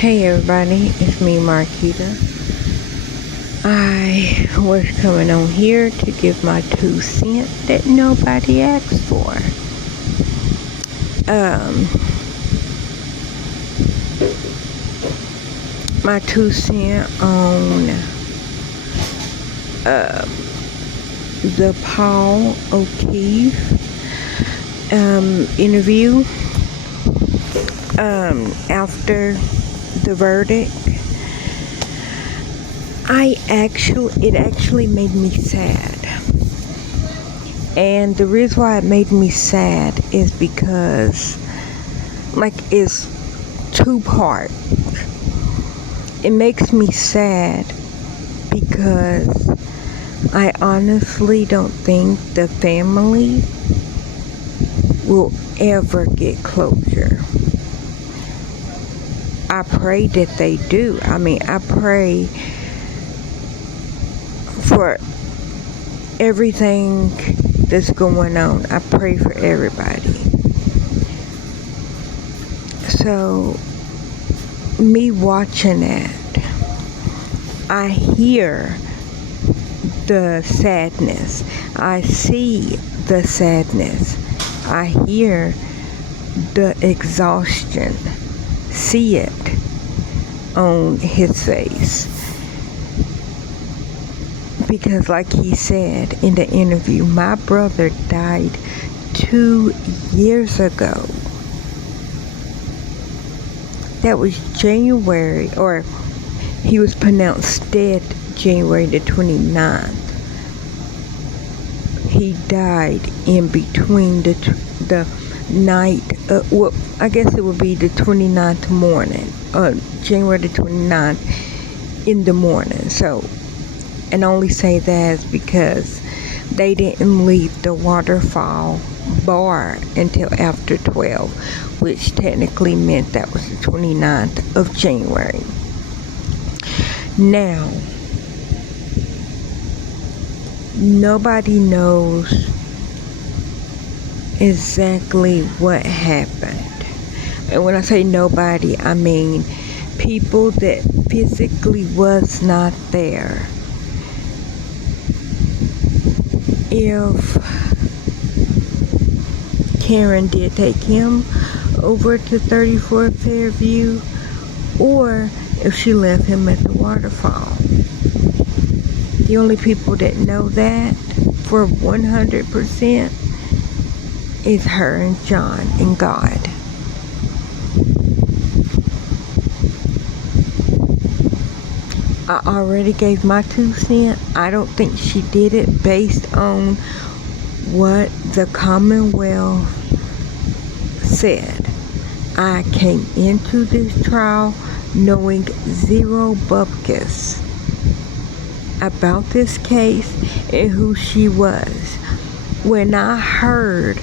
Hey everybody, it's me Marquita. I was coming on here to give my 2 cents that nobody asked for. My 2 cents on the Paul O'Keefe interview after the verdict. It actually made me sad. And the reason why it made me sad is because, it's two parts. It makes me sad because I honestly don't think the family will ever get closure. I pray that they do. I pray for everything that's going on. I pray for everybody. So, me watching it, I hear the sadness. I see the sadness. I hear the exhaustion. See it on his face. Because like he said in the interview, my brother died 2 years ago. That was January, or he was pronounced dead January the 29th. He died in between the night, I guess it would be the 29th morning, January the 29th in the morning. So, and I only say that is because they didn't leave the waterfall bar until after 12, which technically meant that was the 29th of January. Now, nobody knows exactly what happened. And when I say nobody, I mean people that physically was not there. If Karen did take him over to 34 Fairview, or if she left him at the waterfall. The only people that know that for 100% is her and John and God. I already gave my 2 cents. I don't think she did it based on what the Commonwealth said. I came into this trial knowing zero bupkis about this case and who she was. When I heard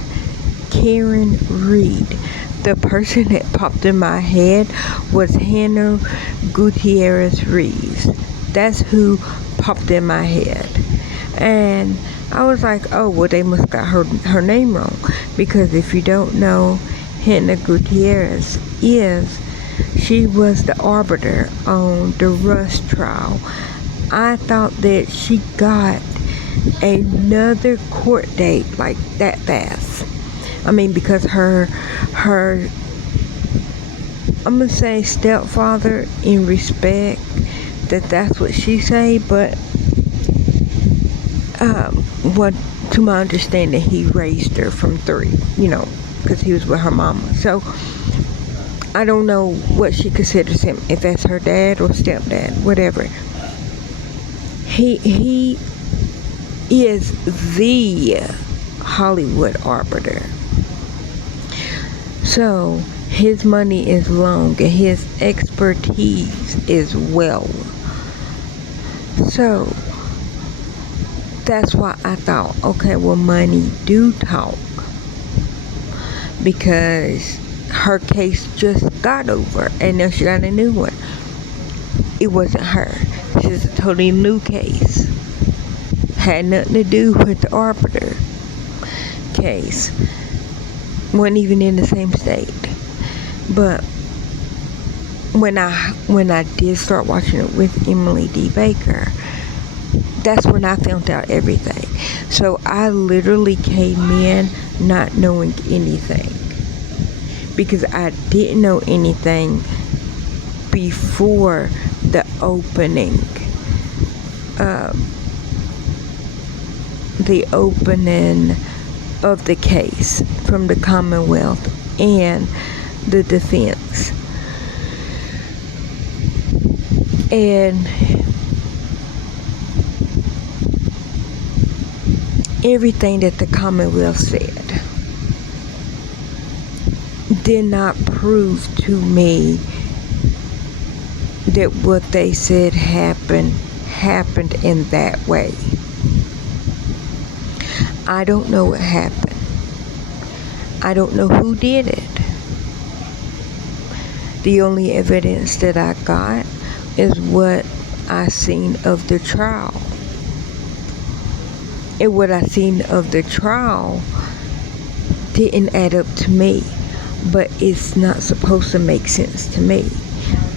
Karen Reed, the person that popped in my head was Hannah Gutierrez Reeves. That's who popped in my head. And I was like, oh, well, they must got her name wrong. Because if you don't know, Hannah Gutierrez she was the arbiter on the Rust trial. I thought that she got another court date like that fast. Because her I'm gonna say stepfather, in respect that's what she say, but what to my understanding, he raised her from 3, because he was with her mama. So I don't know what she considers him, if that's her dad or stepdad, whatever. He is the Hollywood arbiter. So his money is long and his expertise is well. So that's why I thought, okay, well, money do talk. Because her case just got over and now she got a new one. It wasn't her. This is a totally new case. Had nothing to do with the arbiter case. Wasn't even in the same state. But when I did start watching it with Emily D. Baker, that's when I found out everything. So I literally came in not knowing anything, because I didn't know anything before the opening. The opening of the case from the Commonwealth and the defense. And everything that the Commonwealth said did not prove to me that what they said happened in that way. I don't know what happened. I don't know who did it. The only evidence that I got is what I seen of the trial. And what I seen of the trial didn't add up to me, but it's not supposed to make sense to me.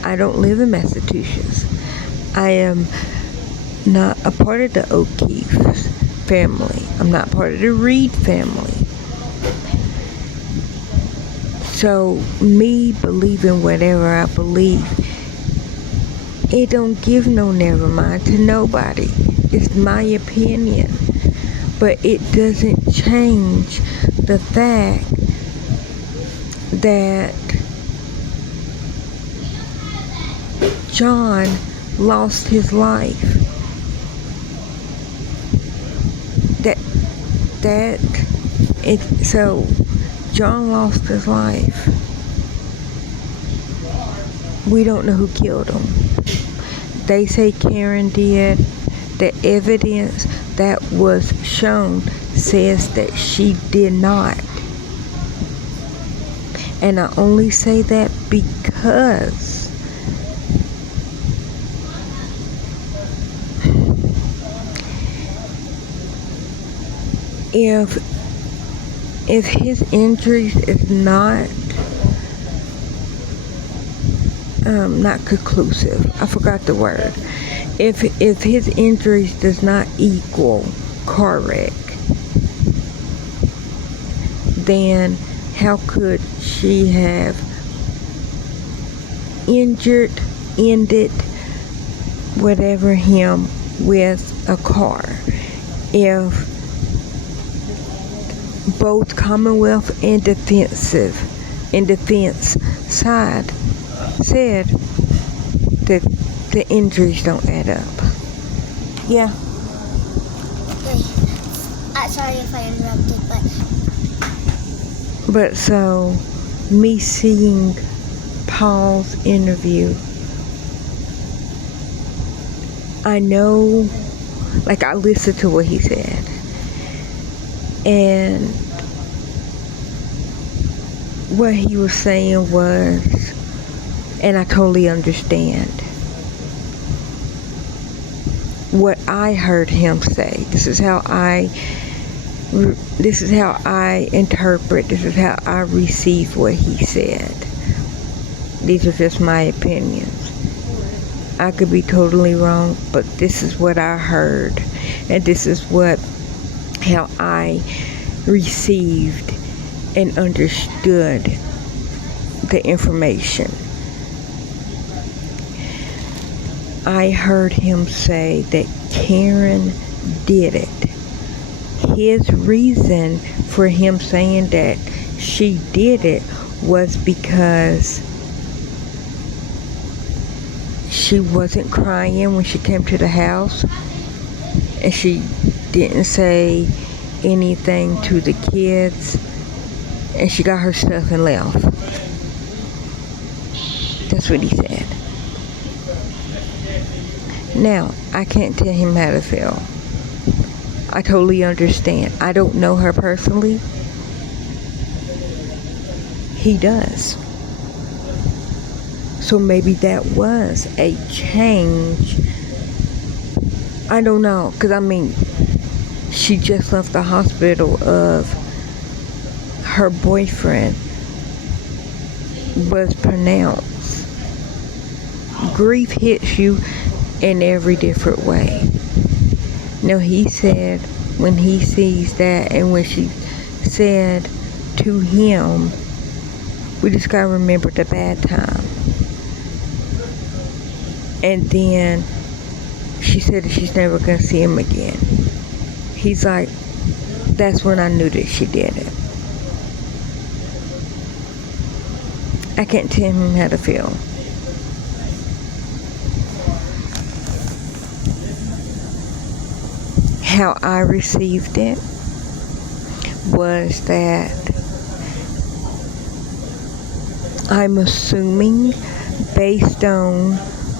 I don't live in Massachusetts. I am not a part of the O'Keefe family. I'm not part of the Reed family. So me believing whatever I believe, it don't give no never mind to nobody. It's my opinion. But it doesn't change the fact that John lost his life. So John lost his life. We don't know who killed him. They say Karen did. The evidence that was shown says that she did not. And I only say that because if his injuries is not conclusive, I forgot the word. If his injuries does not equal car wreck, then how could she have ended whatever him with a car if both Commonwealth and defense side said that the injuries don't add up? Yeah. Okay. Sorry if I interrupted, But so, me seeing Paul's interview, I know, like, I listened to what he said, and what he was saying was, and I totally understand what I heard him say. This is how I interpret, this is how I receive what he said. These are just my opinions. I could be totally wrong, but this is what I heard, and this is how I received and understood the information. I heard him say that Karen did it. His reason for him saying that she did it was because she wasn't crying when she came to the house, and she didn't say anything to the kids, and she got her stuff and left. That's what he said. Now, I can't tell him how to feel. I totally understand. I don't know her personally. He does. So maybe that was a change. I don't know, because I mean, she just left the hospital of her boyfriend was pronounced grief hits you in every different way. Now, he said when he sees that, and when she said to him, we just gotta remember the bad time. And then she said that she's never gonna see him again. He's like, that's when I knew that she did it. I can't tell him how to feel. How I received it was that I'm assuming, based on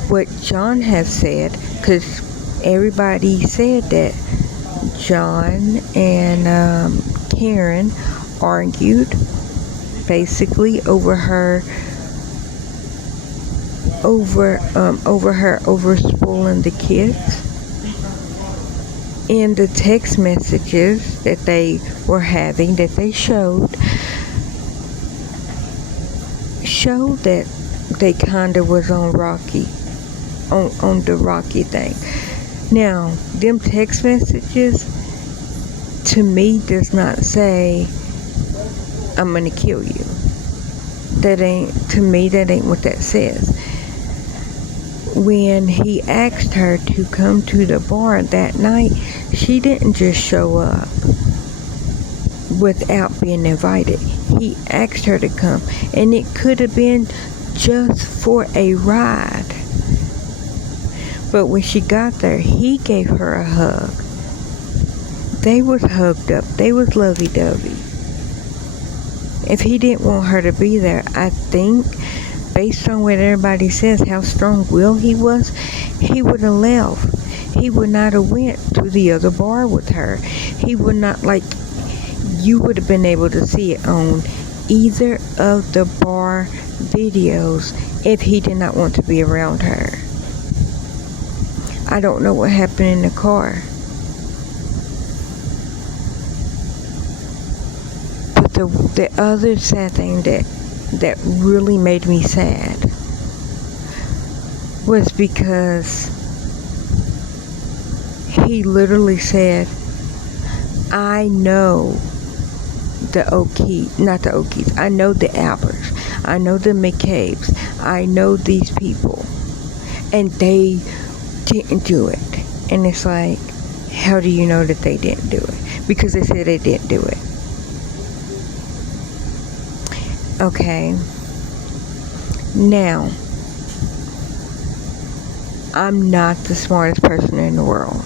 what John has said, because everybody said that John and Karen argued basically over spoiling the kids. In the text messages that they were having, that they showed that they kinda was on Rocky, on the Rocky thing. Now, them text messages to me does not say I'm gonna kill you. To me that ain't what that says. When he asked her to come to the bar that night, she didn't just show up without being invited. He asked her to come, and it could have been just for a ride. But when she got there, he gave her a hug. They was hugged up. They was lovey-dovey. If he didn't want her to be there, I think, based on what everybody says, how strong-willed he was, he would have left. He would not have went to the other bar with her. He would not, you would have been able to see it on either of the bar videos if he did not want to be around her. I don't know what happened in the car. But the other sad thing that really made me sad was because he literally said, I know I know the Alberts, I know the McCabe's, I know these people, and they didn't do it. And it's like, how do you know that they didn't do it? Because they said they didn't do it. Okay. Now, I'm not the smartest person in the world.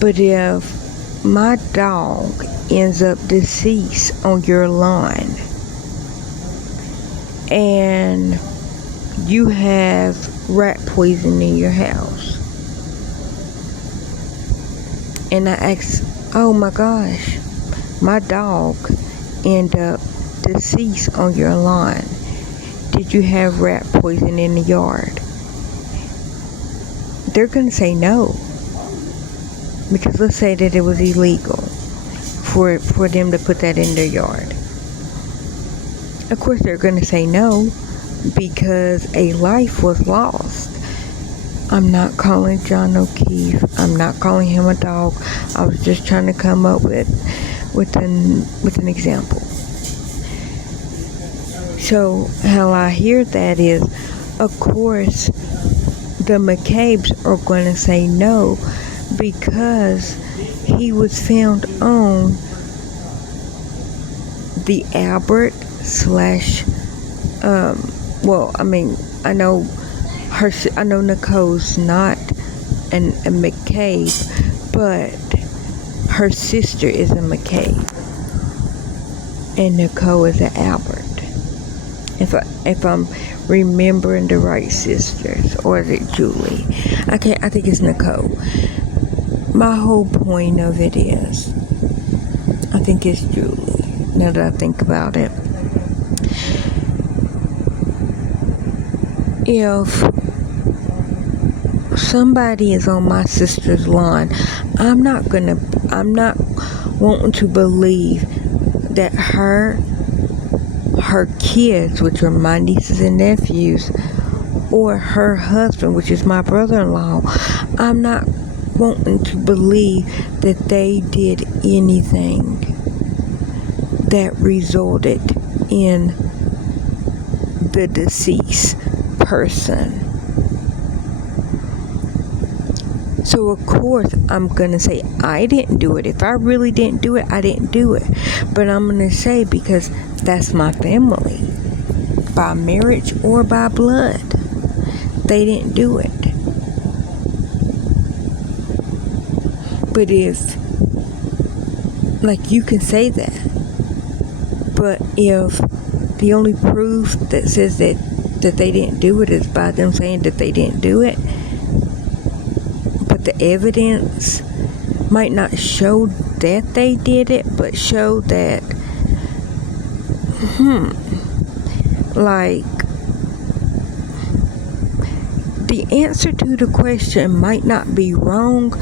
But if my dog ends up deceased on your lawn and you have rat poison in your house, and I ask, oh my gosh, my dog ended up deceased on your lawn, did you have rat poison in the yard? They're going to say no, because let's say that it was illegal for them to put that in their yard. Of course they're going to say no, because a life was lost. I'm not calling John O'Keefe, I'm not calling him a dog. I was just trying to come up with an example. So how I hear that is, of course the McCabe's are going to say no, because he was found on the Albert I know Nicole's not a McCabe, but her sister is a McCabe, and Nicole is an Albert. If I'm remembering the right sisters, or is it Julie? I think it's Nicole. My whole point of it is, I think it's Julie, now that I think about it. If somebody is on my sister's lawn, I'm not wanting to believe that her her kids, which are my nieces and nephews, or her husband, which is my brother-in-law, I'm not wanting to believe that they did anything that resulted in the deceased person. So of course I'm gonna say I didn't do it. If I really didn't do it, I didn't do it. But I'm gonna say because that's my family, by marriage or by blood, they didn't do it. But if, like, you can say that, but if the only proof that says that they didn't do it is by them saying that they didn't do it, but the evidence might not show that they did it, but show that, like, the answer to the question might not be wrong,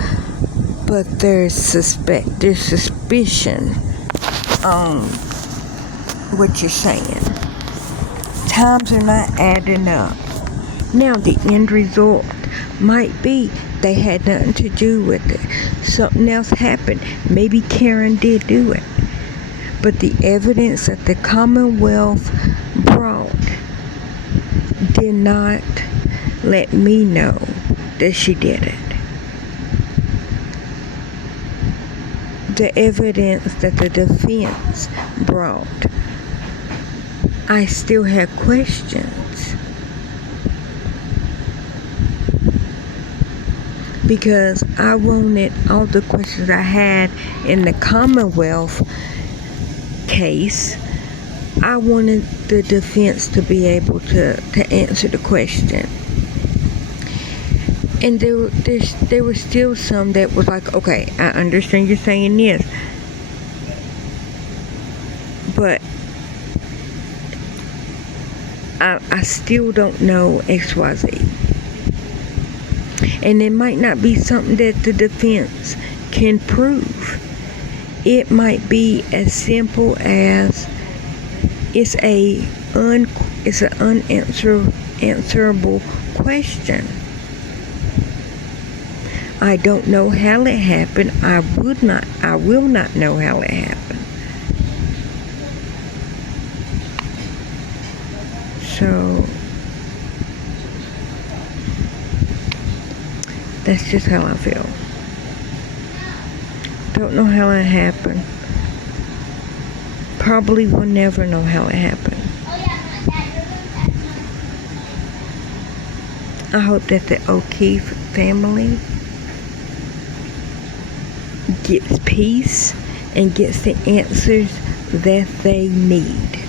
but there's suspicion on what you're saying. Times are not adding up. Now the end result might be they had nothing to do with it. Something else happened. Maybe Karen did do it. But the evidence that the Commonwealth brought did not let me know that she did it. The evidence that the defense brought, I still had questions. Because I wanted all the questions I had in the Commonwealth case, I wanted the defense to be able to answer the question. And there was still some that was like, okay, I understand you're saying this, but I still don't know XYZ. And it might not be something that the defense can prove. It might be as simple as it's an unanswerable question. I don't know how it happened. I will not know how it happened. So that's just how I feel. Don't know how it happened. Probably will never know how it happened. I hope that the O'Keefe family gets peace and gets the answers that they need.